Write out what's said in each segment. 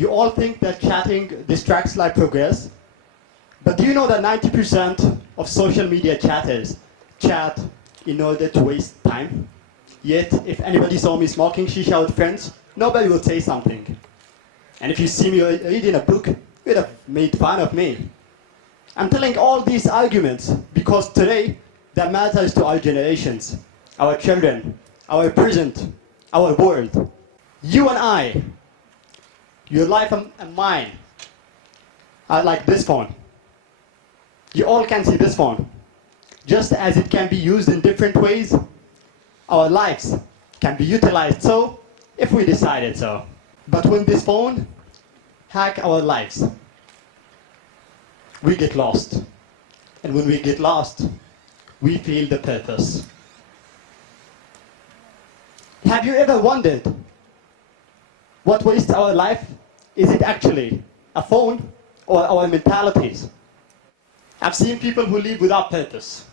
You all think that chatting distracts like progress, but do you know that 90% of social media chatters chat in order to waste time? Yet, if anybody saw me smoking shisha with friends, nobody will say something. And if you see me reading a book, you'd have made fun of me. I'm telling all these arguments because today, that matters to our generations, our children, our present, our world. You and I, your life and mine, are like this phone. You all can see this phone. Just as it can be used in different ways, our lives can be utilized so, if we decided so. But when this phone hack our lives, we get lost. And when we get lost, we feel the purpose. Have you ever wondered what wastes our life? Is it actually a phone or our mentalities? I've seen people who live without purpose.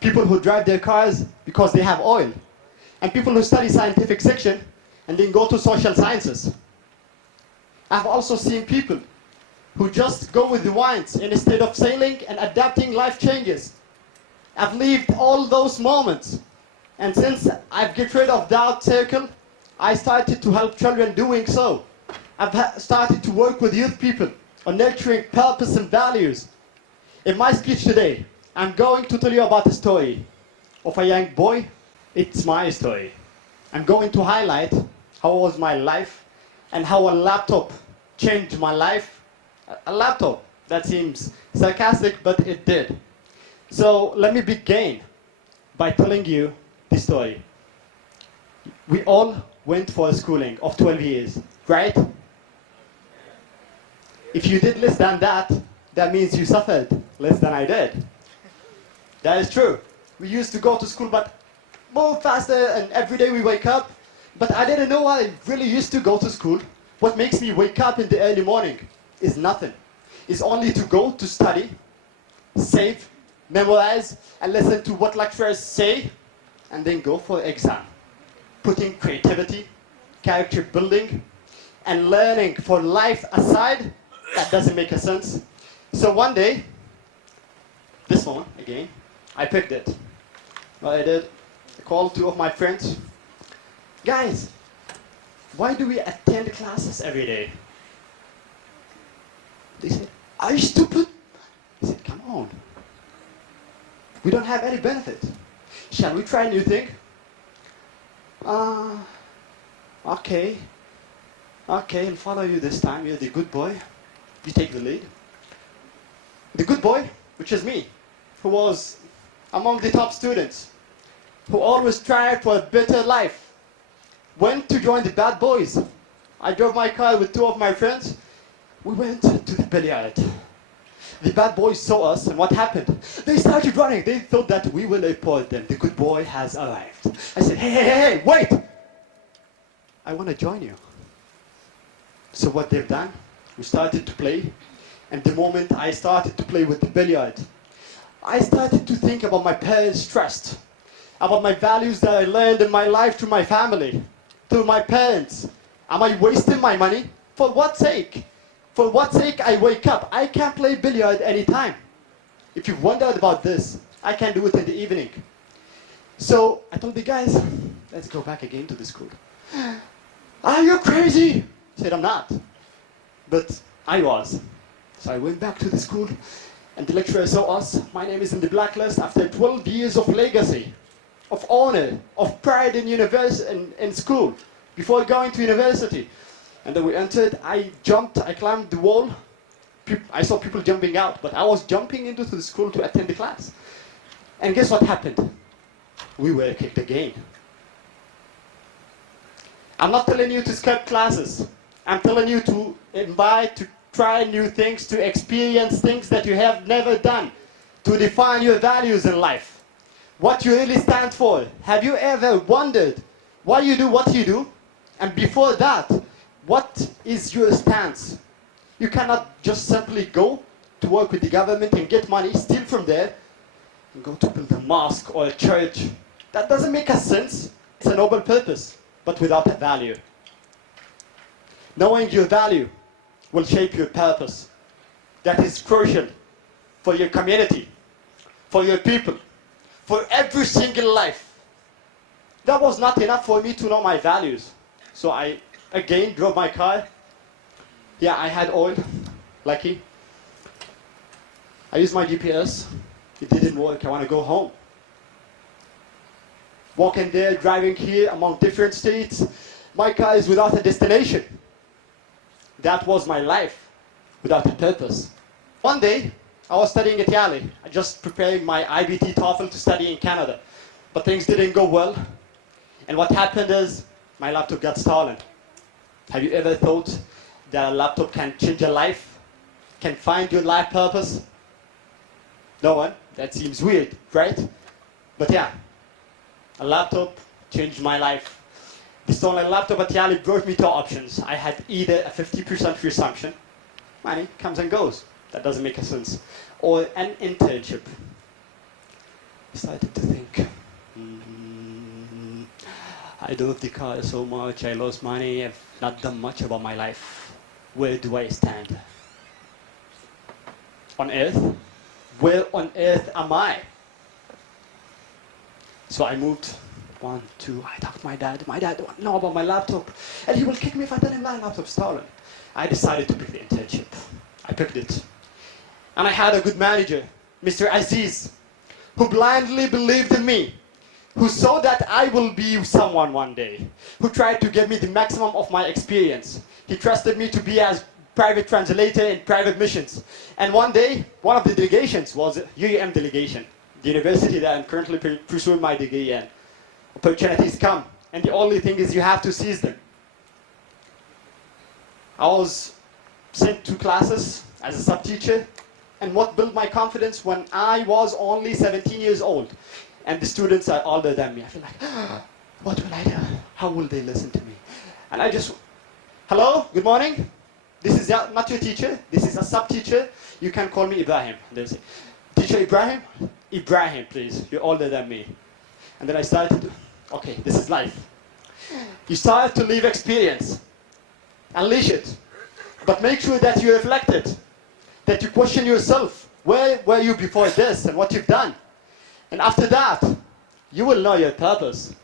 People who drive their cars because they have oil. And people who study scientific section and then go to social sciences. I've also seen people who just go with the winds instead of sailing and adapting life changes. I've lived all those moments. And since I've get rid of that circle, I started to help children doing so. I've started to work with youth people on nurturing purpose and values. In my speech today, I'm going to tell you about a story of a young boy. It's my story. I'm going to highlight how was my life and how a laptop changed my life. A laptop, that seems sarcastic, but it did. So let me begin by telling you the story. We all went for a schooling of 12 years, right? If you did less than that, that means you suffered less than I did. That is true. We used to go to school, but move faster, and every day we wake up. But I didn't know I really used to go to school. What makes me wake up in the early morning is nothing. It's only to go to study, save, memorize, and listen to what lecturers say, and then go for exam. Putting creativity, character building, and learning for life aside, that doesn't make a sense. So one day, this one, again, I picked it. What I did, I called two of my friends. Guys, why do we attend classes every day? They said, are you stupid? I said, come on. We don't have any benefit. Shall we try a new thing? Okay. Okay, I'll follow you this time. You're the good boy. You take the lead. The good boy, which is me, who was among the top students, who always tried for a better life, went to join the bad boys. I drove my car with two of my friends. We went to the billiard. The bad boys saw us, and what happened? They started running. They thought that we will report them. The good boy has arrived. I said, hey, wait! I want to join you. So what they've done, we started to play, and the moment I started to play with the billiard, I started to think about my parents' trust, about my values that I learned in my life through my family, through my parents. Am I wasting my money? For what sake? For what sake I wake up? I can't play billiard anytime. If you've wondered about this, I can do it in the evening. So I told the guys, let's go back again to the school. Are you crazy? I said, I'm not. But I was. So I went back to the school, and the lecturer saw us. My name is in the blacklist after 12 years of legacy, of honor, of pride in school, before going to university. And then we entered, I jumped, I climbed the wall. I saw people jumping out, but I was jumping into the school to attend the class. And guess what happened? We were kicked again. I'm not telling you to skip classes. I'm telling you to invite, to try new things, to experience things that you have never done, to define your values in life, what you really stand for. Have you ever wondered why you do what you do? And before that, what is your stance? You cannot just simply go to work with the government and get money, steal from there, and go to build a mosque or a church. That doesn't make a sense. It's a noble purpose, but without a value. Knowing your value will shape your purpose. That is crucial for your community, for your people, for every single life. That was not enough for me to know my values. So I, again, drove my car. Yeah, I had oil, lucky. I used my GPS. It didn't work. I want to go home. Walking there, driving here among different states. My car is without a destination. That was my life, without a purpose. One day, I was studying at Yale. I just preparing my IBT TOEFL to study in Canada. But things didn't go well. And what happened is, my laptop got stolen. Have you ever thought that a laptop can change your life? Can find your life purpose? No one? That seems weird, right? But yeah, a laptop changed my life. The stolen laptop at Yale brought me two options. I had either a 50% resumption, money comes and goes, that doesn't make a sense, or an internship. I started to think, I drove the car so much, I lost money, I've not done much about my life. Where do I stand? On earth? Where on earth am I? So I moved. 1, 2, I talked to my dad. My dad don't know about my laptop. And he will kick me if I tell him my laptop's stolen. I decided to pick the internship. I picked it. And I had a good manager, Mr. Aziz, who blindly believed in me, who saw that I will be someone one day, who tried to give me the maximum of my experience. He trusted me to be as private translator in private missions. And one day, one of the delegations was UUM delegation, the university that I'm currently pursuing my degree in. Opportunities come, and the only thing is you have to seize them. I was sent to classes as a sub-teacher, and what built my confidence when I was only 17 years old, and the students are older than me. I feel like, what will I do? How will they listen to me? And I just, hello, good morning. This is not your teacher, this is a sub-teacher. You can call me Ibrahim. And they say, Teacher Ibrahim? Ibrahim, please, you're older than me. And then I started, okay, this is life. You start to live experience. Unleash it. But make sure that you reflect it. That you question yourself. Where were you before this and what you've done? And after that, you will know your purpose.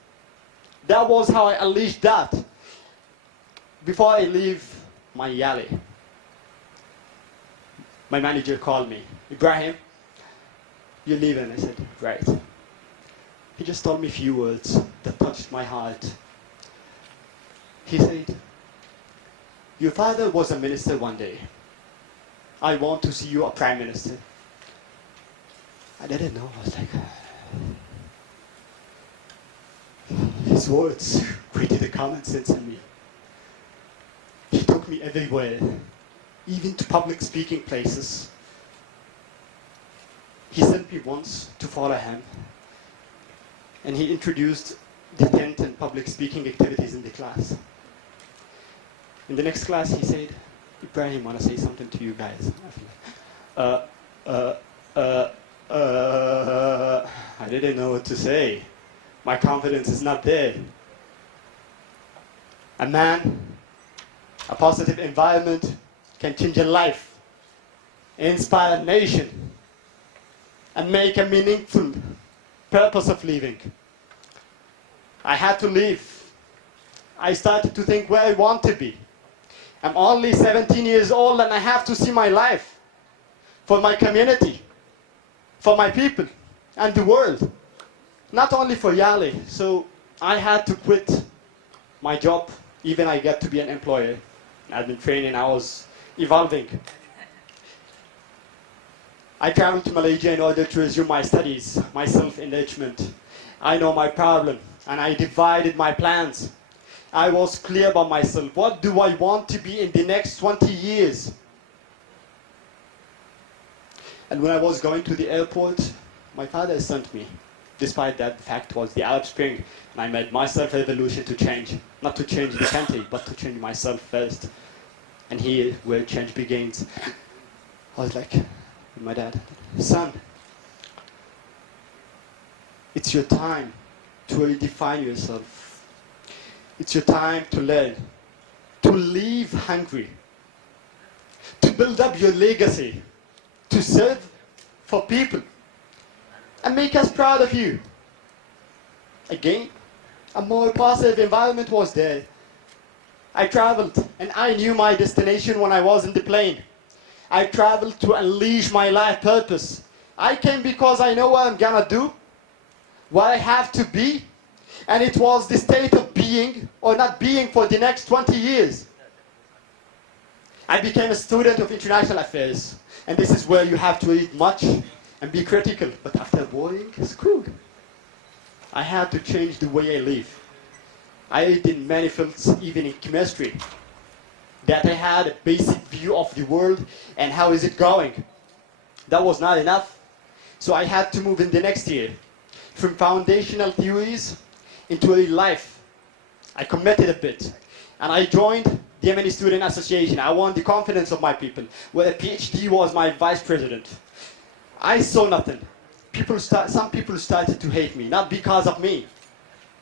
That was how I unleashed that. Before I leave my Yale, my manager called me. Ibrahim, you're leaving. I said, right. He just told me a few words that touched my heart. He said, your father was a minister one day. I want to see you a prime minister. I didn't know. I was like, his words created a common sense in me. He took me everywhere, even to public speaking places. He sent me once to follow him. And he introduced the tent and public speaking activities in the class. In the next class, he said, Ibrahim, I want to say something to you guys. I didn't know what to say. My confidence is not there. A man, a positive environment can change a life, inspire a nation, and make a meaningful purpose of living. I had to leave. I started to think where I want to be. I'm only 17 years old and I have to see my life for my community, for my people, and the world. Not only for Yale. So I had to quit my job, even I got to be an employer. I've been training, I was evolving. I traveled to Malaysia in order to resume my studies, my self-enrichment. I know my problem, and I divided my plans. I was clear about myself. What do I want to be in the next 20 years? And when I was going to the airport, my father sent me. Despite that, the fact was the Arab Spring, and I made myself a revolution to change. Not to change the country, but to change myself first. And here, where change begins. I was like, my dad, son, it's your time to redefine yourself. It's your time to learn, to leave hungry, to build up your legacy, to serve for people, and make us proud of you. Again, a more positive environment was there. I traveled, and I knew my destination when I was in the plane. I traveled to unleash my life purpose. I came because I know what I'm gonna do, what I have to be, and it was the state of being or not being for the next 20 years. I became a student of international affairs, and this is where you have to read much and be critical, but after boarding school, I had to change the way I live. I read in many fields, even in chemistry, that I had a basic view of the world and how is it going. That was not enough, so I had to move in the next year from foundational theories into real life. I committed a bit, and I joined the Yemeni Student Association. I won the confidence of my people, where a PhD was my vice president. I saw nothing. Some people started to hate me, not because of me,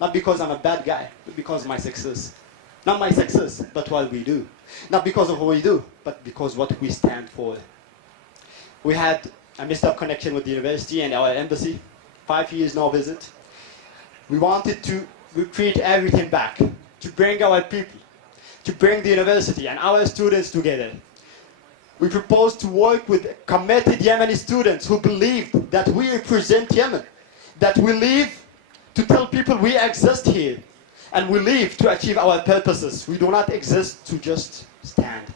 not because I'm a bad guy, but because of my success. Not my success, but what we do. Not because of what we do, but because what we stand for. We had a messed up connection with the university and our embassy. 5 years no visit. We wanted to recreate everything back, to bring our people, to bring the university and our students together. We proposed to work with committed Yemeni students who believed that we represent Yemen, that we live to tell people we exist here, and we live to achieve our purposes. We do not exist to just stand.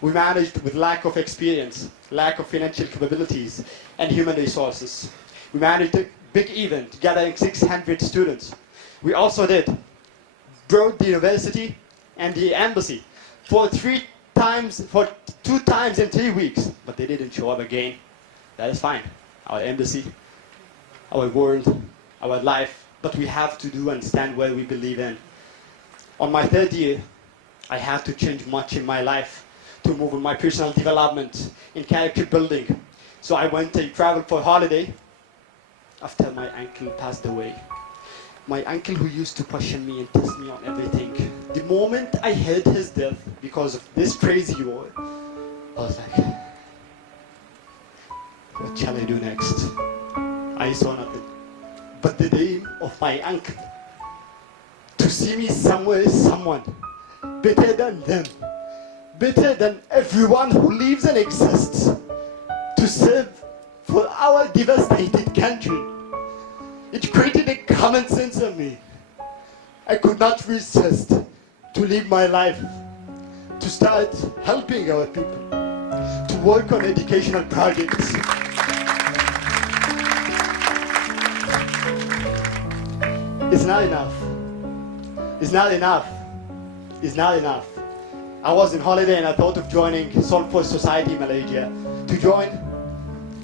We managed with lack of experience, lack of financial capabilities, and human resources. We managed a big event gathering 600 students. We also brought the university and the embassy for 2 times in 3 weeks, but they didn't show up again. That is fine. Our embassy, our world, our life, but we have to do and stand where we believe in. On my 3rd year, I had to change much in my life to move in my personal development, in character building. So I went and traveled for holiday after my uncle passed away. My uncle who used to question me and test me on everything. The moment I heard his death, because of this crazy war, I was like, what shall I do next? I saw nothing but the name of my uncle. To see me somewhere, someone better than them, better than everyone who lives and exists, to serve for our devastated country. It created a common sense in me. I could not resist to live my life, to start helping our people, to work on educational projects. It's not enough. It's not enough. It's not enough. I was on holiday and I thought of joining Henceforth Society Malaysia to join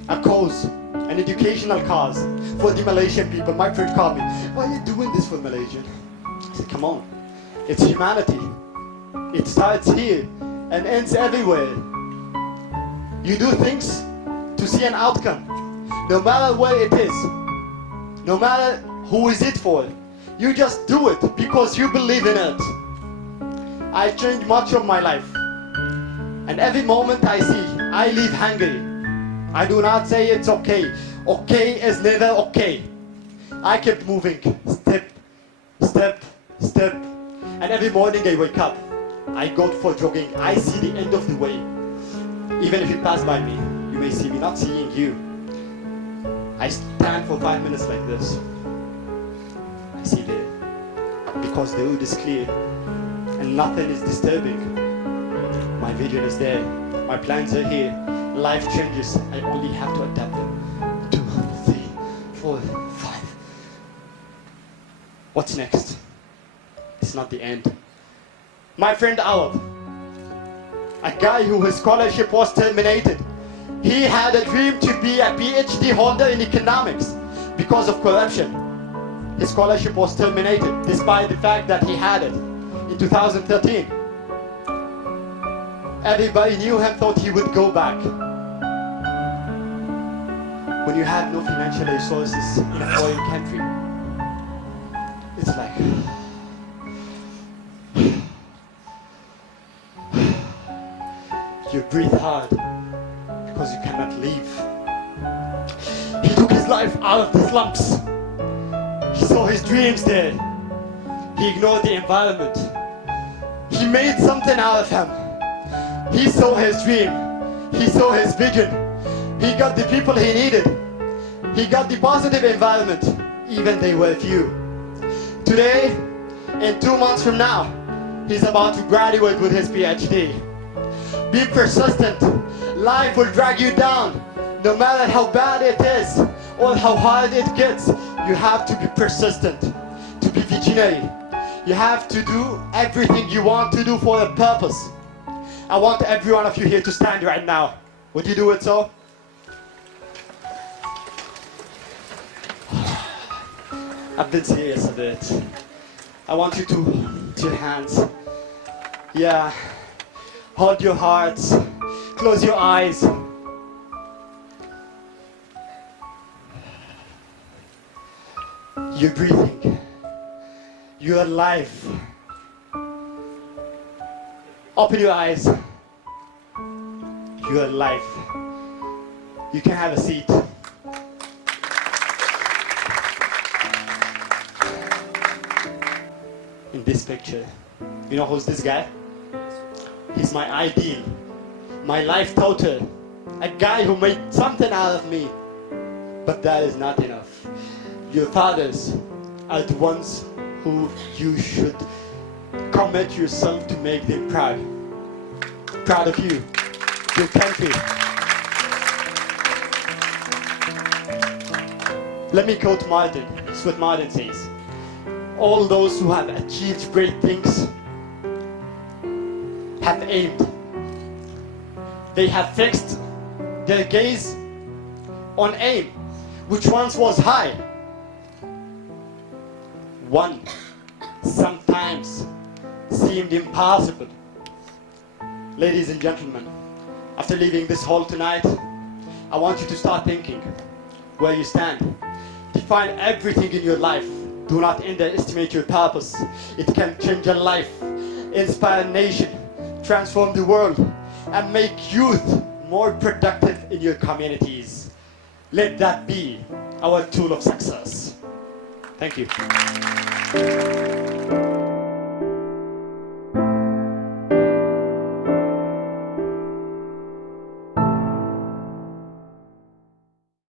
a cause, an educational cause for the Malaysian people. My friend called me, why are you doing this for Malaysian? I said, come on, it's humanity. It starts here and ends everywhere. You do things to see an outcome, no matter where it is, no matter who is it for. You just do it because you believe in it. I changed much of my life, and every moment I see, I live hungry. I do not say it's okay. Okay is never okay. I kept moving, step, step, step. And every morning I wake up, I go for jogging. I see the end of the way. Even if you pass by me, you may see me not seeing you. I stand for 5 minutes like this. I see there, because the road is clear and nothing is disturbing. My vision is there. My plans are here. Life changes. I only have to adapt them. 2, 3, 4, 5. What's next? It's not the end. My friend Awad, a guy whose scholarship was terminated. He had a dream to be a PhD holder in economics. Because of corruption, his scholarship was terminated, despite the fact that he had it in 2013. Everybody knew him, thought he would go back. When you have no financial resources in a foreign country, it's like, You breathe hard because you cannot leave. He took his life out of the slums. He saw his dreams there. He ignored the environment. He made something out of him. He saw his dream. He saw his vision. He got the people he needed. He got the positive environment, even they were few. Today, in 2 months from now, he's about to graduate with his PhD. Be persistent. Life will drag you down. No matter how bad it is or how hard it gets, you have to be persistent, to be visionary. You have to do everything you want to do for a purpose. I want every one of you here to stand right now. Would you do it so? I've been serious a bit. I want you to put your hands. Yeah. Hold your hearts. Close your eyes. You're breathing. You're alive. Open your eyes. You're alive. You can have a seat. In this picture, you know who's this guy? He's my ideal, my life total, a guy who made something out of me. But that is not enough. Your fathers are the ones who you should commit yourself to make them proud. Proud of you, your country. Let me quote Martin. It's what Martin says. All those who have achieved great things have aimed. They have fixed their gaze on aim, which once was high. One sometimes seemed impossible. Ladies and gentlemen, after leaving this hall tonight, I want you to start thinking where you stand. Define everything in your life. Do not underestimate your purpose. It can change a life, inspire a nation, transform the world, and make youth more productive in your communities. Let that be our tool of success. Thank you.